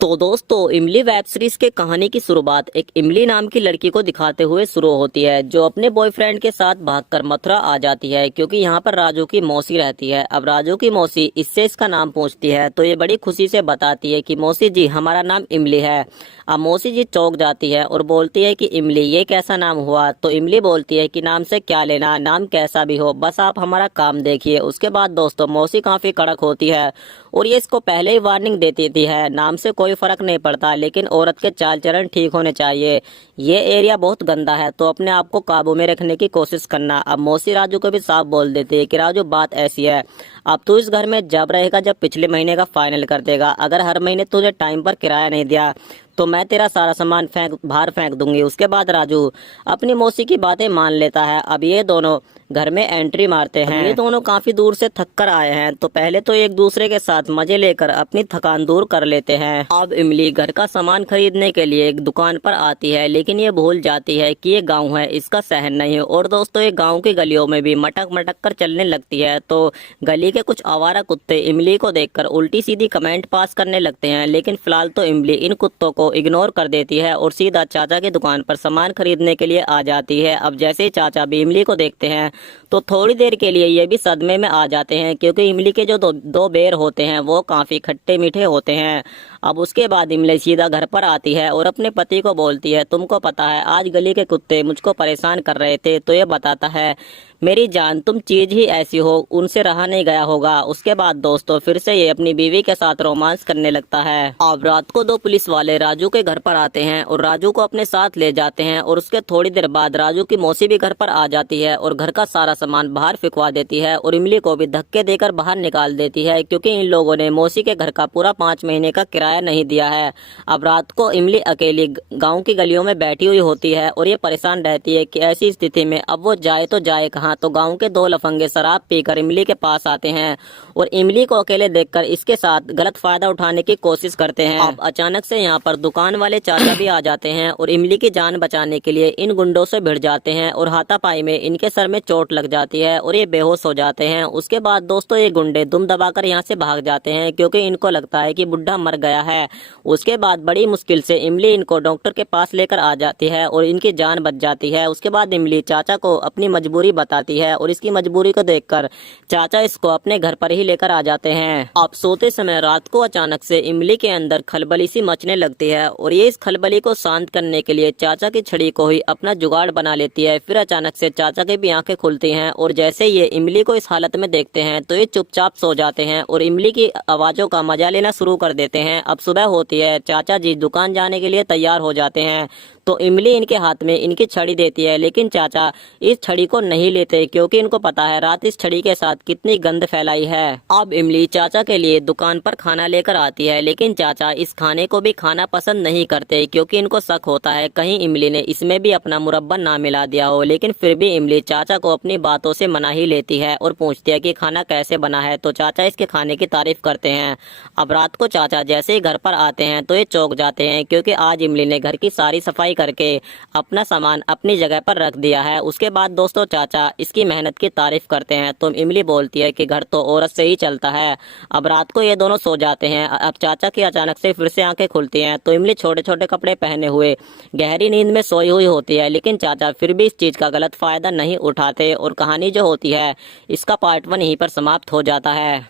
तो दोस्तों, इमली वेब सीरीज के कहानी की शुरुआत एक इमली नाम की लड़की को दिखाते हुए शुरू होती है, जो अपने बॉयफ्रेंड के साथ भागकर मथुरा आ जाती है क्योंकि यहाँ पर राजू की मौसी रहती है। अब राजू की मौसी इससे इसका नाम पूछती है तो ये बड़ी खुशी से बताती है कि मौसी जी, हमारा नाम इमली है। अब मौसी जी चौंक जाती है और बोलती है कि इमली, ये कैसा नाम हुआ? तो इमली बोलती है कि नाम से क्या लेना, नाम कैसा भी हो, बस आप हमारा काम देखिए। उसके बाद दोस्तों, मौसी काफी कड़क होती है और ये इसको पहले ही वार्निंग देती थी है, नाम से कोई फर्क नहीं पड़ता, लेकिन औरत के चाल चलन ठीक होने चाहिए। ये एरिया बहुत गंदा है तो अपने आप को काबू में रखने की कोशिश करना। अब मौसी राजू को भी साफ बोल देती है कि राजू, बात ऐसी है, अब तू इस घर में जब रहेगा जब पिछले महीने का फाइनल कर देगा। अगर हर महीने तुझे टाइम पर किराया नहीं दिया तो मैं तेरा सारा सामान बाहर फेंक दूंगी। उसके बाद राजू अपनी मौसी की बातें मान लेता है। अब ये दोनों घर में एंट्री मारते हैं। ये दोनों काफी दूर से थक कर आए हैं तो पहले तो एक दूसरे के साथ मजे लेकर अपनी थकान दूर कर लेते हैं। अब इमली घर का सामान खरीदने के लिए एक दुकान पर आती है, लेकिन ये भूल जाती है कि ये गांव है, इसका शहर नहीं है। और दोस्तों, ये गांव की गलियों में भी मटक मटक कर चलने लगती है तो गली के कुछ आवारा कुत्ते इमली को देखकर उल्टी सीधी कमेंट पास करने लगते हैं, लेकिन फिलहाल तो इमली इन कुत्तों को इग्नोर कर देती है और सीधा चाचा की दुकान पर सामान खरीदने के लिए आ जाती है। अब जैसे ही चाचा भी इमली को देखते हैं तो थोड़ी देर के लिए ये भी सदमे में आ जाते हैं, क्योंकि इमली के जो दो बेर होते हैं वो काफी खट्टे मीठे होते हैं। अब उसके बाद इमली सीधा घर पर आती है और अपने पति को बोलती है, तुमको पता है आज गली के कुत्ते मुझको परेशान कर रहे थे। तो ये बताता है, मेरी जान, तुम चीज ही ऐसी हो, उनसे रहा नहीं गया होगा। उसके बाद दोस्तों, फिर से ये अपनी बीवी के साथ रोमांस करने लगता है। अब रात को दो पुलिस वाले राजू के घर पर आते हैं और राजू को अपने साथ ले जाते हैं और उसके थोड़ी देर बाद राजू की मौसी भी घर पर आ जाती है और घर का सारा सामान बाहर फिकवा देती है और इमली को भी धक्के देकर बाहर निकाल देती है, क्योंकि इन लोगों ने मौसी के घर का पूरा 5 महीने का किराया नहीं दिया है। अब रात को इमली अकेली गाँव की गलियों में बैठी हुई होती है और ये परेशान रहती है कि ऐसी स्थिति में अब वो जाए तो जाए कहाँ। तो गांव के दो लफंगे शराब पीकर इमली के पास आते हैं और इमली को अकेले देखकर इसके साथ गलत फायदा उठाने की कोशिश करते हैं। अब अचानक से यहाँ पर दुकान वाले चाचा भी आ जाते हैं और इमली की जान बचाने के लिए इन गुंडों से भिड़ जाते हैं और हाथापाई में इनके सर में चोट लग जाती है और ये बेहोश हो जाते हैं। उसके बाद दोस्तों, ये गुंडे दुम दबाकर यहाँ से भाग जाते हैं क्योंकि इनको लगता है कि बुढ़ा मर गया है। उसके बाद बड़ी मुश्किल से इमली इनको डॉक्टर के पास लेकर आ जाती है और इनकी जान बच जाती है। उसके बाद इमली चाचा को अपनी मजबूरी बताती है और इसकी मजबूरी को देखकर चाचा इसको अपने घर पर ही लेकर आ जाते हैं। अब सोते समय रात को अचानक से इमली के अंदर खलबली सी मचने लगती है और ये इस खलबली को शांत करने के लिए चाचा की छड़ी को ही अपना जुगाड़ बना लेती है। फिर अचानक से चाचा की भी आंखें खुलती हैं और जैसे ये इमली को इस हालत में देखते हैं तो ये चुपचाप सो जाते हैं और इमली की आवाजों का मजा लेना शुरू कर देते हैं। अब सुबह होती है, चाचा जी दुकान जाने के लिए तैयार हो जाते हैं तो इमली इनके हाथ में इनकी छड़ी देती है, लेकिन चाचा इस छड़ी को नहीं लेते क्योंकि इनको पता है रात इस छड़ी के साथ कितनी गंद फैलाई है। अब इमली चाचा के लिए दुकान पर खाना लेकर आती है, लेकिन चाचा इस खाने को भी खाना पसंद नहीं करते क्योंकि इनको शक होता है कहीं इमली ने इसमें भी अपना मुरब्बा ना मिला दिया हो। लेकिन फिर भी इमली चाचा को अपनी बातों से मना ही लेती है और पूछती है कि खाना कैसे बना है, तो चाचा इसके खाने की तारीफ करते हैं। अब रात को चाचा जैसे ही घर पर आते हैं तो ये चौंक जाते हैं क्योंकि आज इमली ने घर की सारी सफाई करके अपना सामान अपनी जगह पर रख दिया है। उसके बाद दोस्तों, चाचा इसकी मेहनत की तारीफ करते हैं तो इमली बोलती है कि घर तो औरत से ही चलता है। अब रात को ये दोनों सो जाते हैं। अब चाचा की अचानक से फिर से आंखें खुलती हैं तो इमली छोटे छोटे कपड़े पहने हुए गहरी नींद में सोई हुई होती है, लेकिन चाचा फिर भी इस चीज का गलत फायदा नहीं उठाते और कहानी जो होती है इसका पार्ट 1 यहीं पर समाप्त हो जाता है।